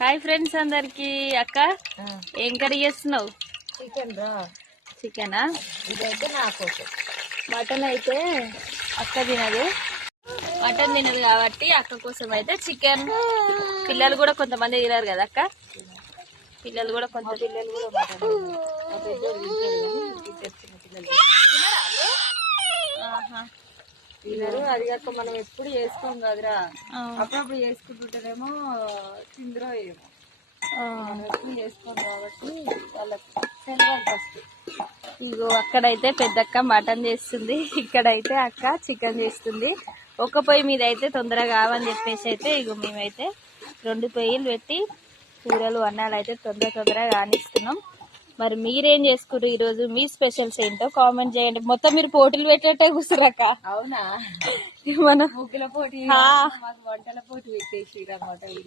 Hi friends అందరికి. అక్క ఏం కర్రీ చేస్తున్నావు? చికెన్ రా. చికెనా? ఇదైతే నాకు మటన్ అయితే అక్క తినదు, మటన్ తినదు కాబట్టి అక్క కోసం అయితే చికెన్. పిల్లలు కూడా కొంతమంది తినరు కదా అక్క, పిల్లలు కూడా కొంత పిల్లలు కూడా మటన్ తినరు. అది కాక మనం ఎప్పుడు చేసుకోం కదరా, అప్పుడప్పుడు చేసుకుంటుంటేనేమో తిందరో ఏమో. మనం ఎప్పుడు చేసుకోం కాబట్టి వాళ్ళకి తెలియాలి ఫస్ట్. ఇగో అక్కడైతే పెద్దక్క మటన్ చేస్తుంది, ఇక్కడైతే అక్క చికెన్ చేస్తుంది. ఒక పొయ్యి మీద అయితే తొందరగా కావని చెప్పేసి అయితే ఇగో మేమైతే 2 పొయ్యిలు పెట్టి కూరలు అన్నాలు అయితే తొందరగా కానిస్తున్నాం. మరి మీరేం చేసుకుర్రు ఈరోజు? మీ స్పెషల్స్ ఏంటో కామెంట్ చేయండి. మొత్తం మీరు పోటీలు పెట్టేట్టే కూర్చురక్క. అవునా, మన ముగ్గుల పోటీ, మాకు వంటల పోటీ పెట్టేసి